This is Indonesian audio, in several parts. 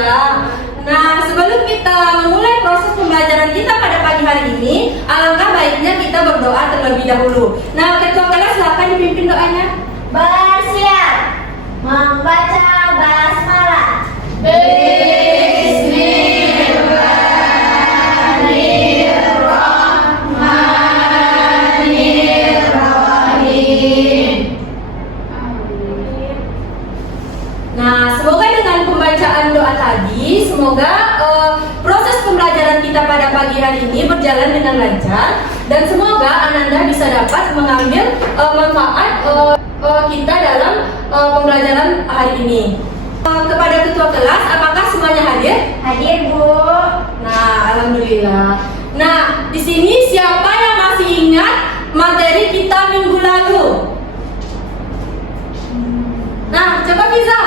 Alhamdulillah. Nah, sebelum kita memulai proses pembelajaran kita pada pagi hari ini, alangkah baiknya kita berdoa terlebih dahulu. Nah, ketua kelas silakan dipimpin doanya. Bersiap membaca basmalah. Nah, semoga dengan pembacaan doa tadi, semoga proses pembelajaran kita pada pagi hari ini berjalan dengan lancar dan semoga Ananda bisa dapat mengambil manfaat kita dalam pembelajaran hari ini. Kepada ketua kelas, apakah semuanya hadir? Hadir, Bu. Nah, alhamdulillah. Nah, di sini siapa yang masih ingat materi kita minggu lalu? Nah, coba bisa.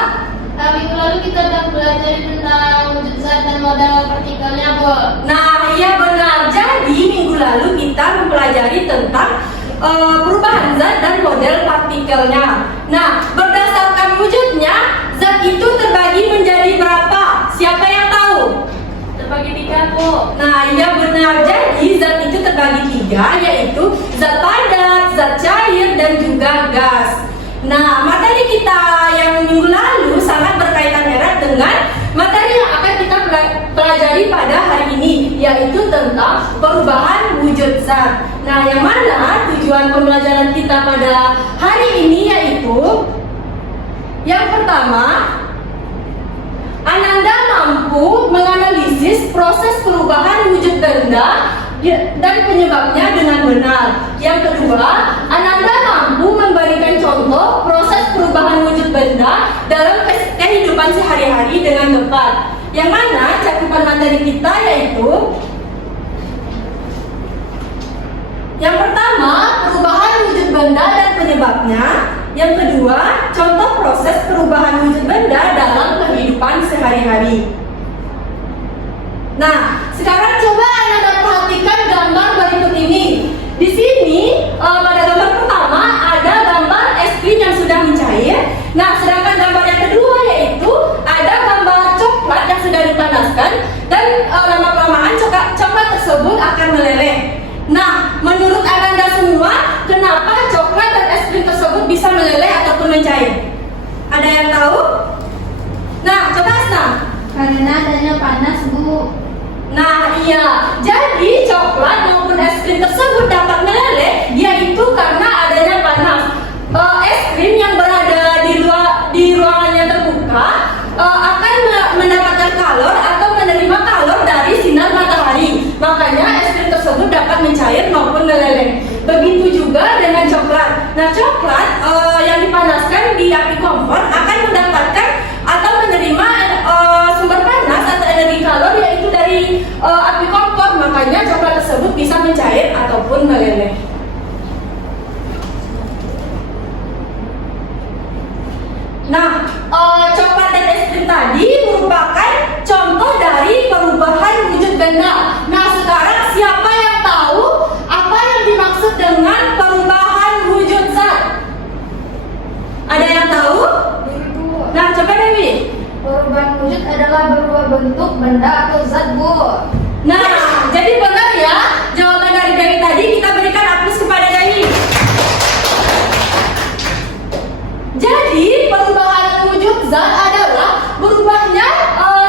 Minggu lalu kita sudah belajar tentang wujud zat dan model partikelnya, Bu. Nah, iya benar. Jadi minggu lalu kita mempelajari tentang perubahan zat dan model partikelnya. Nah, berdasarkan wujudnya, zat itu terbagi menjadi berapa? Siapa yang tahu? Terbagi 3, Bu. Nah, iya benar. Jadi zat itu terbagi 3, yaitu zat padat, zat cair, dan juga gas. Nah, materi kita yang minggu lalu sangat berkaitan erat dengan materi yang akan kita pelajari pada hari ini, yaitu tentang perubahan wujud zat. Nah, yang mana tujuan pembelajaran kita pada hari ini yaitu yang pertama, Ananda mampu menganalisis proses perubahan wujud benda dan penyebabnya dengan benar. Yang kedua, Ananda mampu memberikan contoh proses perubahan wujud benda dalam kehidupan sehari-hari dengan tepat. Yang mana cakupan materi kita yaitu yang pertama, perubahan wujud benda dan penyebabnya. Yang kedua, contoh proses perubahan wujud benda dalam kehidupan sehari-hari. Nah, sekarang coba Anda perhatikan gambar berikut ini. Di sini pada gambar pertama ada gambar es krim yang sudah mencair. Nah, sedangkan gambar yang kedua yaitu ada gambar coklat yang sudah dipanaskan dan lama-kelamaan coklat tersebut akan meleleh. Nah, menurut Anda semua, kenapa coklat dan es krim tersebut bisa meleleh ataupun mencair? Ada yang tahu? Nah, coba Asna. Karena adanya panas, Bu. Nah, iya. Jadi coklat maupun es krim tersebut dapat meleleh yaitu karena adanya panas. Es krim yang berada di ruangan yang terbuka akan mendapatkan kalor atau menerima kalor dari sinar matahari. Makanya es krim tersebut dapat mencair maupun meleleh. Begitu juga dengan coklat. Nah, coklat yang dipanaskan di api kompor akan mendapatkan atau menerima sumber panas atau energi kalor yaitu dari api kompor. Makanya coklat tersebut bisa mencair ataupun meleleh. Nah, coklat dan es krim tadi merupakan contoh dari perubahan wujud benda. Nah, sekarang siapa yang tahu apa yang dimaksud dengan perubahan wujud zat? Ada yang tahu? Nah, coba Dewi. Perubahan wujud adalah berubah bentuk benda atau zat, Bu. Nah, jadi benar ya jawaban dari Dewi tadi. Kita berikan aplaus kepada Dewi. Jadi perubahan wujud zat adalah berubahnya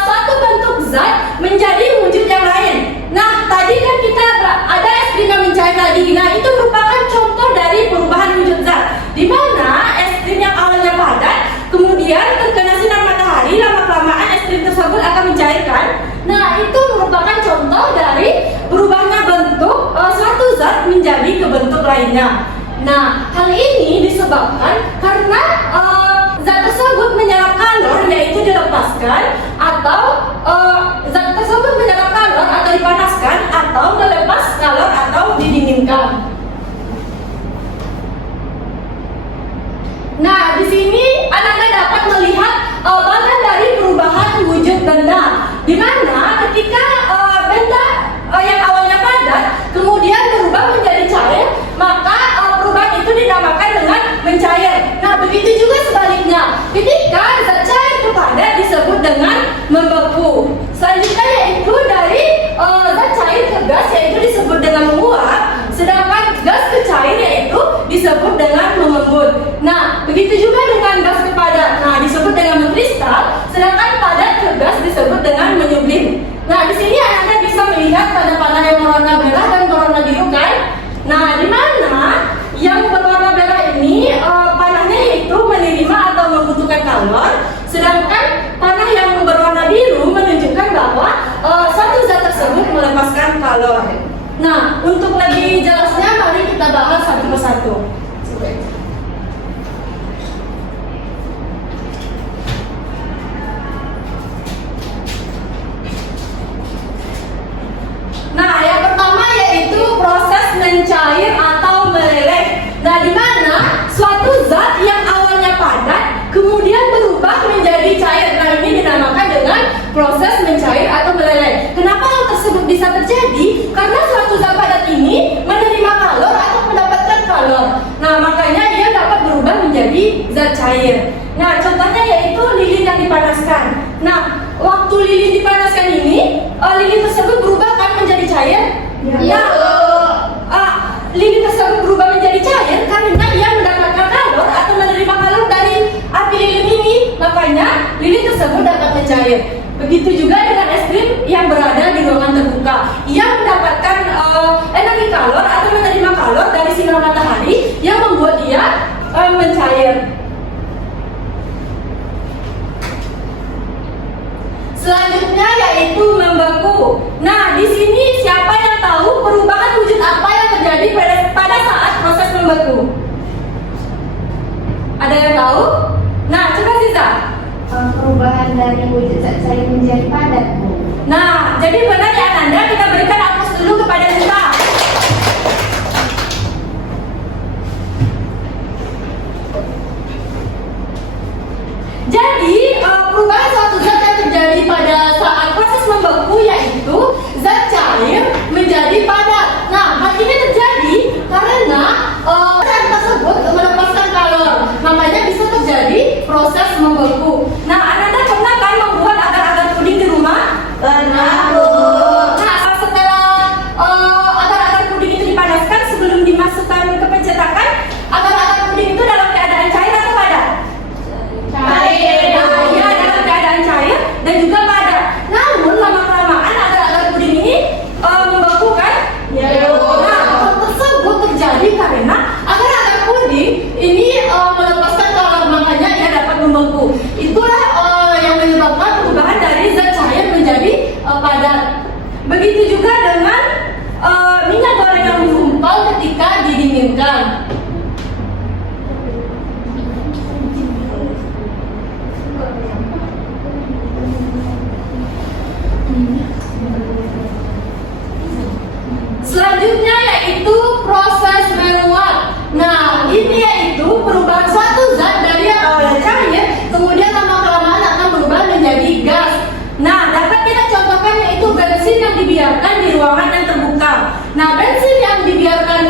satu bentuk zat menjadi wujud yang lain. Nah, tadi kan kita ada es krim yang mencair tadi. Nah, itu merupakan contoh dari perubahan wujud zat, di mana es krim yang awalnya padat kemudian terkena sinar matahari, lama-kelamaan es krim tersebut akan mencairkan. Nah, itu merupakan contoh dari berubahnya bentuk satu zat menjadi ke bentuk lainnya. Nah, hal ini disebabkan karena zat tersebut menyerap kalor yaitu dilepaskan atau zat tersebut menyerap kalor atau dipanaskan atau melepas kalor atau didinginkan. Nah, di sini Anda dapat melihat bagian dari perubahan wujud benda, di mana ketika benda yang awalnya padat kemudian berubah menjadi cair, maka perubahan itu dinamakan dengan mencair. Nah, begitu juga sebaliknya, ketika zat cair ke padat disebut dengan dengan mengembun. Nah, begitu juga dengan gas ke padat. Nah, disebut dengan mengkristal, sedangkan padat ke gas disebut dengan menyublim. Nah, di sini Anda bisa melihat pada panah yang berwarna merah dan berwarna biru kan? Nah, di mana yang berwarna merah ini panahnya yaitu menerima atau membutuhkan kalor, sedangkan panah yang berwarna biru menunjukkan bahwa satu zat tersebut melepaskan kalor. Nah, untuk lebih jelasnya mari kita bahas satu persatu. Nah, yang pertama yaitu proses mencair atau meleleh. Nah, di mana suatu zat yang awalnya padat kemudian berubah menjadi cair. Nah, ini dinamakan dengan proses mencair atau meleleh. Kenapa hal tersebut bisa terjadi? Karena suatu zat padat ini menerima kalor atau mendapatkan kalor. Nah, makanya ia dapat berubah menjadi zat cair. Nah, contohnya yaitu lilin yang dipanaskan. Nah, waktu lilin dipanaskan ini, lilin tersebut berubah kan menjadi cair? Ya. Lilin tersebut berubah menjadi cair karena ia mendapatkan kalor atau menerima kalor dari api lilin ini. Makanya lilin tersebut dapat mencair. Begitu juga dengan es krim yang berada di ruangan terbuka. Ia mendapatkan energi kalor atau menerima kalor dari sinar matahari yang membuat dia mencair. Selanjutnya yaitu membeku. Nah, di sini siapa yang tahu perubahan wujud apa yang terjadi pada saat proses membeku? Ada yang tahu? Nah, coba Ziza. Perubahan dari wujud zat cair menjadi padat, Bu. Nah, jadi benar ya Ananda, kita berikan aplaus dulu kepada Ziza. Jadi, perubahan suatu zat yang terjadi pada saat proses membeku yaitu zat cair menjadi padat. Nah, hal ini terjadi karena zat tersebut melepaskan kalor. Makanya bisa terjadi proses membeku. Nah, Ananda pernah kan membuat agar-agar puding di rumah? Pernah, Bu. Nah, setelah agar-agar puding itu dipanaskan sebelum dimasukkan ke pencetakan, agar-agar puding itu dalam keadaan cair atau padat? Cair. Nah, ya, dalam keadaan cair dan juga padat. Namun lama-kelamaan agar-agar puding ini membeku kan? Ya. Nah, hal tersebut terjadi karena agar-agar puding ini melepaskan kalor, makanya ia dapat membeku. Itulah yang menyebabkan perubahan dari zat cair menjadi padat. Begitu juga dengan minyak goreng yang menggumpal ketika didinginkan. Selanjutnya yaitu proses menguap. Nah, ini yaitu perubahan suatu zat dari yang awalnya cair kemudian lama-kelamaan akan berubah menjadi gas. Nah, dapat kita contohkan yaitu bensin yang dibiarkan di ruangan yang terbuka. Nah, bensin yang dibiarkan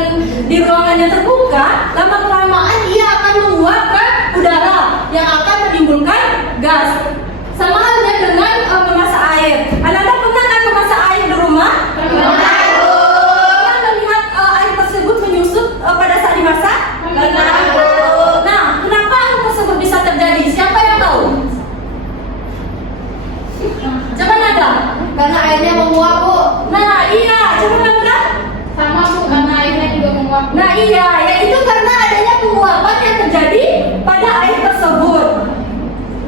di ruangan yang terbuka lama-kelamaan ia akan menguap ke udara yang akan menimbulkan gas. Sama halnya dengan memasak air. Anda pernah kan memasak air di rumah? Pernah. Melihat air tersebut menyusut pada saat dimasak? Pernah. Nah, kenapa hal tersebut bisa terjadi? Siapa yang tahu? Coba Nada. Karena airnya menguap, Bu. Nah, iya. Coba Nada. Sama, Bu, karena airnya juga menguap. Nah, iya. Yaitu karena adanya penguapan yang terjadi pada air tersebut.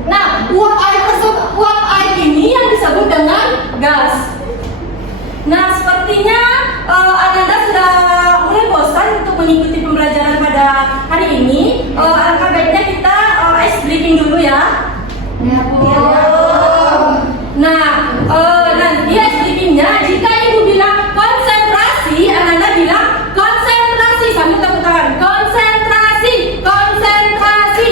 Nah, uap air ini yang disebut dengan gas. Nah, sepertinya Ananda sudah mulai bosan untuk mengikuti pembelajaran pada hari ini. Alangkah baiknya kita ice breaking dulu ya. Ya, Bu. Nah, nanti ice breakingnya jika ibu bilang konsentrasi, Ananda bilang konsentrasi. Sambil tepuk tangan. Konsentrasi, konsentrasi.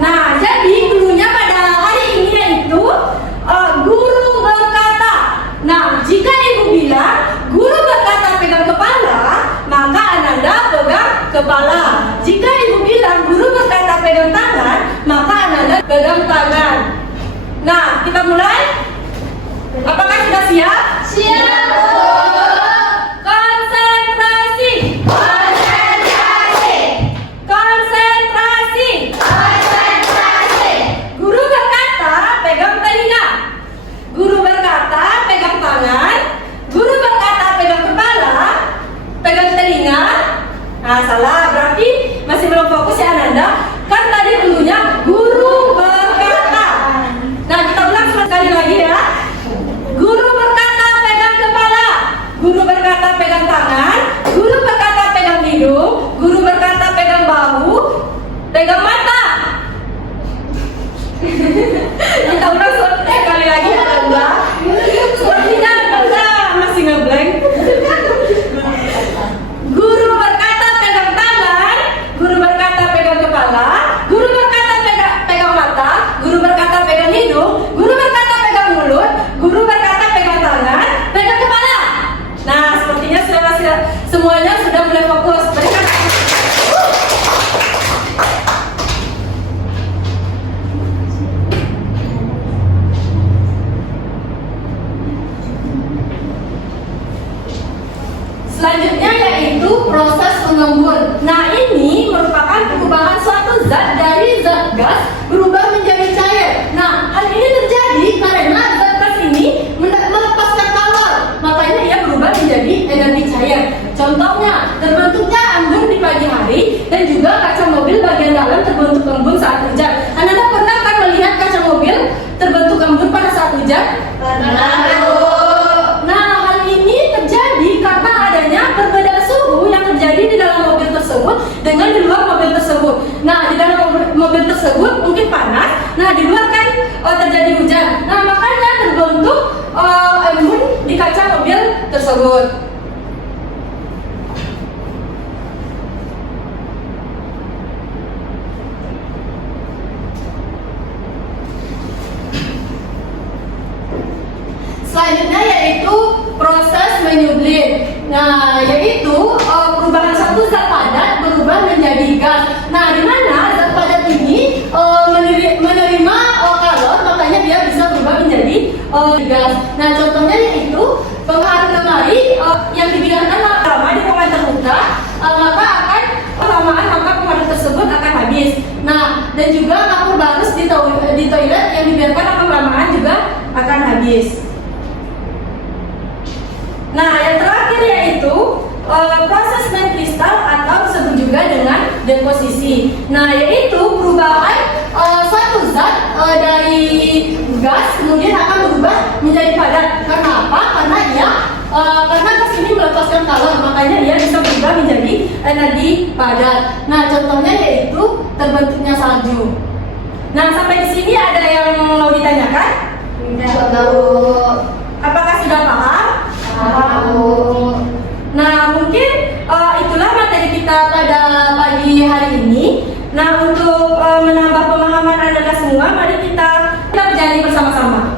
Nah, jadi dulunya pada hari ini yaitu guru berkata. Nah, jika ibu bilang guru berkata pegang kepala, maka Ananda pegang kepala. Jika ibu bilang guru berkata pegang tangan, maka Ananda pegang tangan. Nah, kita mulai. Apakah sudah siap? Siap, Bu. Konsentrasi. Konsentrasi. pengembun. Nah, ini merupakan perubahan suatu zat dari zat gas berubah menjadi cair. Nah, hal ini terjadi karena zat gas ini melepaskan kalor, makanya ia berubah menjadi energi cair. Contohnya, terbentuknya embun di pagi hari dan juga kaca mobil bagian dalam terbentuk embun saat hujan. Anda pernah kan melihat kaca mobil terbentuk embun pada saat hujan? Nah, hal ini terjadi karena adanya perbedaan suhu yang terjadi di dalam mobil tersebut dengan di luar mobil tersebut. Nah, di dalam mobil tersebut mungkin panas, nah di luar kan terjadi hujan. Nah, makanya terbentuk embun di kaca mobil tersebut. Selanjutnya yaitu proses menyublim. Nah, yaitu perubahan satu zat padat berubah menjadi gas. Nah, di mana zat padat ini menerima kalor, makanya dia bisa berubah menjadi gas. Nah, contohnya yaitu pengaruh lemari yang dibiarkan lama di ruangan terbuka, maka akan kelamaan maka pengaruh tersebut akan habis. Nah, dan juga kapur barus di toilet yang dibiarkan lama-lamaan juga akan habis. Nah, yang terakhir yaitu proses mengkristal atau disebut juga dengan deposisi. Nah, yaitu perubahan suatu zat dari gas kemudian akan berubah menjadi padat. Karena apa? Karena gas ini melepaskan kalor, makanya ia bisa berubah menjadi energi padat. Nah, contohnya yaitu terbentuknya salju. Nah, sampai di sini ada yang mau ditanyakan? Tidak. Apakah sudah paham? Nah, mungkin itulah materi kita pada pagi hari ini. Nah, untuk menambah pemahaman Anda semua, mari kita pelajari bersama-sama.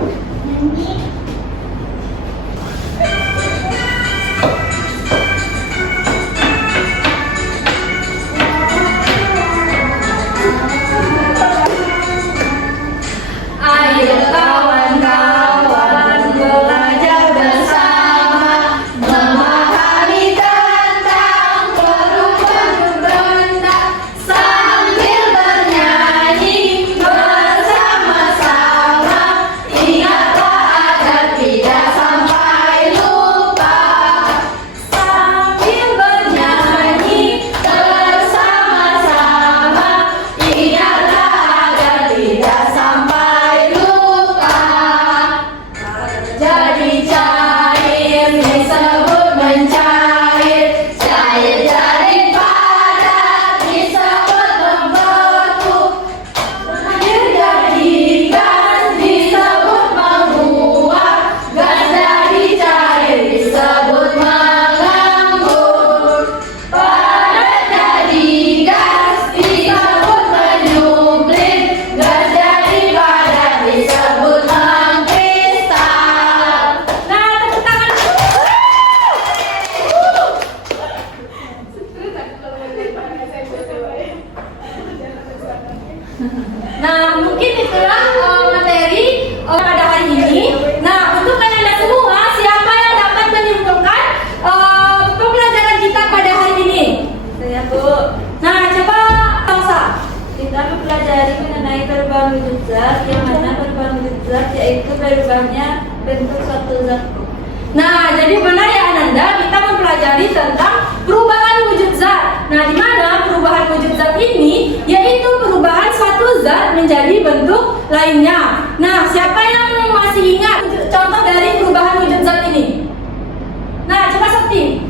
Ayo kawan-kawan belajar bersama, memahami tentang perubahan benda sambil bernyanyi bersama-sama. Ingatlah agar tidak sampai lupa. Sambil bernyanyi bersama-sama, ingatlah agar tidak sampai lupa. Jadi cair disebut mencair, cair jadi padat disebut membeku, cair jadi gas disebut menguap, gas jadi cair disebut mengembun, padat jadi gas disebut menyublim, gas jadi padat disebut mengkristal. Nah, tepuk tangan. Nah, mungkin itulah materi pada hari ini. Nah, untuk kalian semua, siapa yang dapat menyimpulkan pembelajaran kita pada hari ini? Saya Bu, Nah, coba Tausa. kita mempelajari mengenai perubahan wujud zat, yang mana perubahan wujud zat yaitu berubahnya bentuk suatu zat. Nah, jadi benar ya Ananda, kita mempelajari tentang perubahan wujud zat. Nah, di mana perubahan wujud zat ini yaitu perubahan suatu zat menjadi bentuk lainnya. Nah, siapa yang masih ingat contoh dari perubahan wujud zat ini? Nah, coba Sakti.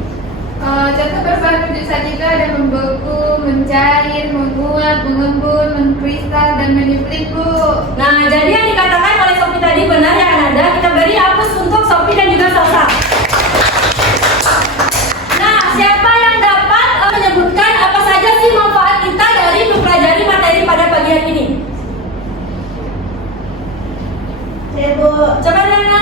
Contoh perubahan wujud zat itu ada membeku, mencair, menguap, mengembun, mengkristal, dan menyublim, Bu. Nah, jadi yang dikatakan oleh Sophie tadi benar ya Ananda. Kita beri aplaus untuk Sophie dan juga Salsa. Nah, siapa yang dapat menyebutkan apa saja sih manfaat kita dari mempelajari materi pada pagi hari ini? Saya Bu, Coba Nana.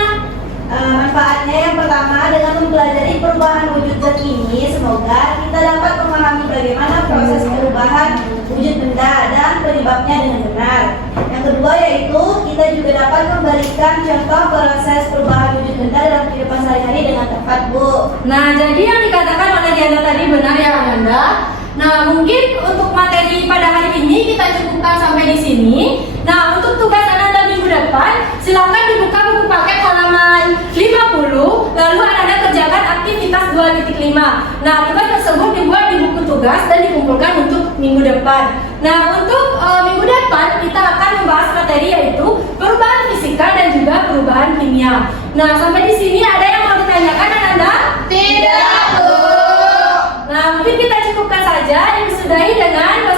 manfaatnya yang pertama dengan mempelajari perubahan wujud zat ini, semoga kita dapat memahami bagaimana proses perubahan wujud benda dan penyebabnya dengan benar. Yang kedua yaitu kita juga dapat memberikan contoh proses perubahan wujud benda dalam kehidupan sehari-hari hari dengan tepat, Bu. Nah, jadi yang dikatakan oleh Diana tadi benar ya Ananda. Nah, mungkin untuk materi pada hari ini kita cukupkan sampai di sini. Nah, untuk tugas Ananda minggu depan, silakan dibuka buku paket halaman 50, lalu Ananda kerjakan aktivitas 2.5. Nah, tugas tersebut dibuat di buku tugas dan dikumpulkan untuk minggu depan. Nah, untuk minggu depan kita akan membahas materi yaitu perubahan fisika dan juga perubahan kimia. Nah, sampai di sini ada yang mau ditanyakan Ananda? Tidak, Bu. Nah, mungkin kita cukupkan saja, disudahi dengan